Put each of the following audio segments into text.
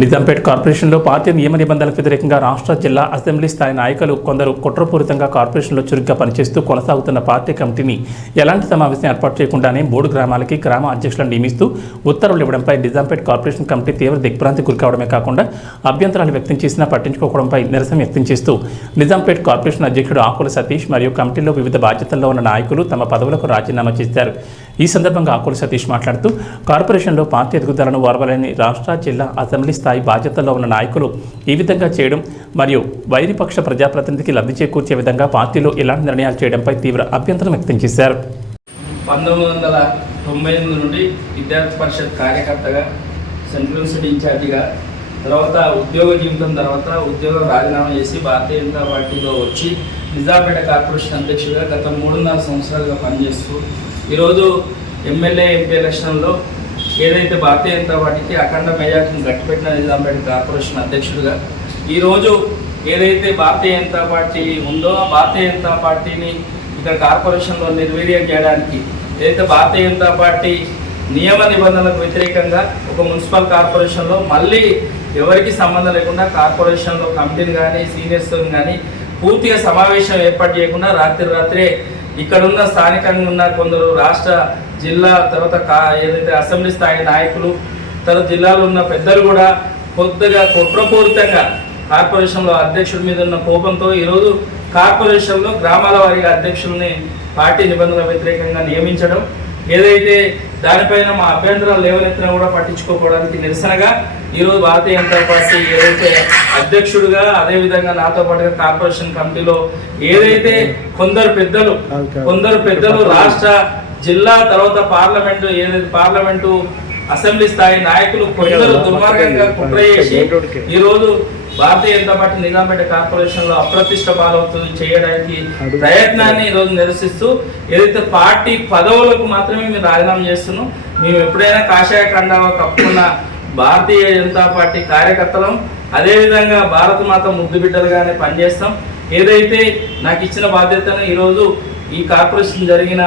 నిజాంపేట్ కార్పొరేషన్లో పార్టీ నియమ నిబంధనలకు వ్యతిరేకంగా రాష్ట్ర జిల్లా అసెంబ్లీ స్థాయి నాయకులు కొందరు కుట్రపూరితంగా కార్పొరేషన్లో చురుగ్గా పనిచేస్తూ కొనసాగుతున్న పార్టీ కమిటీని ఎలాంటి సమావేశం ఏర్పాటు చేయకుండానే 3 గ్రామాలకి గ్రామ అధ్యక్షులను నియమిస్తూ ఉత్తర్వులు ఇవ్వడంపై నిజాంపేట్ కార్పొరేషన్ కమిటీ తీవ్ర దిగ్భ్రాంతి గురికావడమే కాకుండా అభ్యంతరాలు వ్యక్తం చేసినా పట్టించుకోవడంపై నిరసన వ్యక్తం చేస్తూ నిజాంపేట్ కార్పొరేషన్ అధ్యక్షుడు ఆకుల సతీష్ మరియు కమిటీలో వివిధ బాధ్యతల్లో ఉన్న నాయకులు తమ పదవులకు రాజీనామా చేశారు. ఈ సందర్భంగా ఆకుల సతీష్ మాట్లాడుతూ కార్పొరేషన్లో పార్టీ ఎదుగుదలను ఓర్వలేని రాష్ట్ర జిల్లా అసెంబ్లీ స్థాయి బాధ్యతల్లో ఉన్న నాయకులు ఈ విధంగా చేయడం మరియు వైరిపక్ష ప్రజాప్రతినిధికి లబ్ధి చేకూర్చే విధంగా పార్టీలో ఇలాంటి నిర్ణయాలు చేయడంపై తీవ్ర అభ్యంతరం వ్యక్తం చేశారు. 1998 నుండి విద్యార్థి పరిషత్ కార్యకర్తగా సెంట్రల్ సిటీ ఇన్ఛార్జిగా తర్వాత ఉద్యోగ జీవితం తర్వాత ఉద్యోగం రాజీనామా చేసి భారతీయ జనతా పార్టీలో వచ్చి నిజాంపేట కార్పొరేషన్ అధ్యక్షుడిగా గత 3.5 సంవత్సరాలుగా పనిచేస్తూ ఈరోజు ఎమ్మెల్యే ఎంపీ ఎలక్షన్లో ఏదైతే భారతీయ జనతా పార్టీకి అఖండ మెజార్టీని గట్టిపెట్టిన నిజాంపేట కార్పొరేషన్ అధ్యక్షుడిగా ఈరోజు ఏదైతే భారతీయ జనతా పార్టీ ఉందో ఆ భారతీయ జనతా పార్టీని ఇక్కడ కార్పొరేషన్లో నిర్వీర్యం చేయడానికి ఏదైతే భారతీయ జనతా పార్టీ నియమ నిబంధనలకు వ్యతిరేకంగా ఒక మున్సిపల్ కార్పొరేషన్లో మళ్ళీ ఎవరికి సంబంధం లేకుండా కార్పొరేషన్లో కమిటీని కానీ సీనియర్స్తో కానీ పూర్తిగా సమావేశం ఏర్పాటు చేయకుండా రాత్రే ఇక్కడున్న స్థానికంగా ఉన్న కొందరు రాష్ట్ర జిల్లా తర్వాత ఏదైతే అసెంబ్లీ స్థాయి నాయకులు తర్వాత జిల్లాలో ఉన్న పెద్దలు కూడా కొద్దిగా కుట్రపూరితంగా కార్పొరేషన్లో అధ్యక్షుడి మీద ఉన్న కోపంతో ఈరోజు కార్పొరేషన్లో గ్రామాల వారీగా అధ్యక్షుల్ని పార్టీ నిబంధనల వ్యతిరేకంగా నియమించడం ఏదైతే దానిపైన మా అభ్యంతరాలు లేవనెత్తినా కూడా పట్టించుకోవడానికి నిరసనగా ఈరోజు భారతీయ జనతా పార్టీ ఏదైతే అధ్యక్షుడిగా అదేవిధంగా నాతో పాటుగా కార్పొరేషన్ కమిటీలో ఏదైతే కొందరు పెద్దలు రాష్ట్ర జిల్లా తర్వాత పార్లమెంటు అసెంబ్లీ స్థాయి నాయకులు కొందరు దుర్మార్గంగా కుట్ర చేసి ఈరోజు భారతీయ జనతా పార్టీ నిజాంపేట కార్పొరేషన్లో అప్రతిష్ట పాలవుతుంది చేయడానికి ప్రయత్నాన్ని ఈరోజు నిరసిస్తూ ఏదైతే పార్టీ పదవులకు మాత్రమే మేము రాజీనామా చేస్తున్నాం. మేము ఎప్పుడైనా కాషాయ కండావా కప్పుకున్న భారతీయ జనతా పార్టీ కార్యకర్తలం, అదేవిధంగా భారత మాత ముద్దు బిడ్డలుగానే పనిచేస్తాం. ఏదైతే నాకు ఇచ్చిన బాధ్యతను ఈరోజు ఈ కార్పొరేషన్ జరిగిన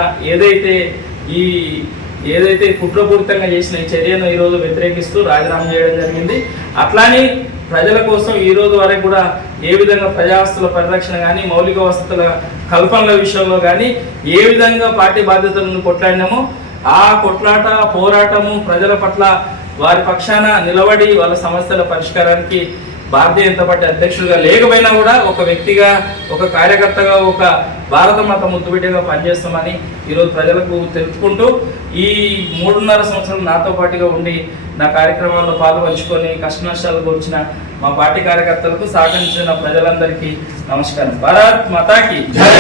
ఏదైతే కుట్రపూరితంగా చేసిన ఈ చర్యను ఈరోజు వ్యతిరేకిస్తూ రాజీనామా చేయడం జరిగింది. అట్లానే ప్రజల కోసం ఈ రోజు వరకు కూడా ఏ విధంగా ప్రజాస్తుల పరిరక్షణ కానీ మౌలిక వసతుల కల్పనల విషయంలో కానీ ఏ విధంగా పార్టీ బాధ్యతలను కొట్లాడినామో ఆ కొట్లాట పోరాటము ప్రజల పట్ల వారి పక్షాన నిలబడి వాళ్ళ సమస్యల పరిష్కారానికి భారతీయ జనతా పార్టీ అధ్యక్షుడిగా లేకపోయినా కూడా ఒక వ్యక్తిగా ఒక కార్యకర్తగా ఒక భారత మాత ముద్దుబిడ్డగా పనిచేస్తామని ఈరోజు ప్రజలకు తెలుసుకుంటూ ఈ 3.5 సంవత్సరాలు నాతో పాటుగా ఉండి నా కార్యక్రమాల్లో పాల్పంచుకొని కష్ట నష్టాలు కూర్చిన మా పార్టీ కార్యకర్తలకు సహకరించిన ప్రజలందరికీ నమస్కారం. భారత్ మాతాకి జై.